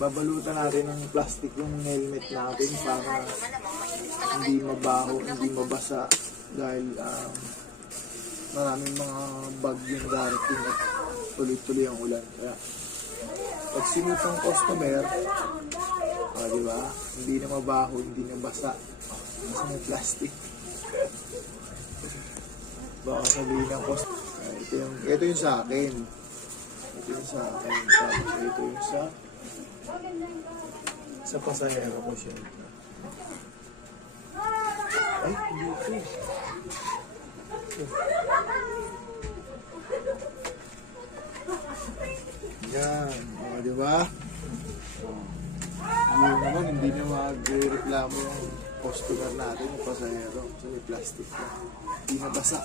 babalutan natin ng plastic yung helmet natin para hindi mabaho, hindi mabasa dahil maraming mga bagyong darating at tuloy-tuloy ang ulan. Kaya pag sinut ang customer, di ba? Hindi na mabaho, hindi na basa. Kasi may plastic. Baka sabihin ng customer, ito yung sa akin. Ito yung sa akin. Tapos ito yung sa pasahero ko siya. Ay, dito. Yan. O, diba? Yun naman, hindi na magreklamo yung customer natin, yung pasahero. So, may plastic na. Hindi na basa.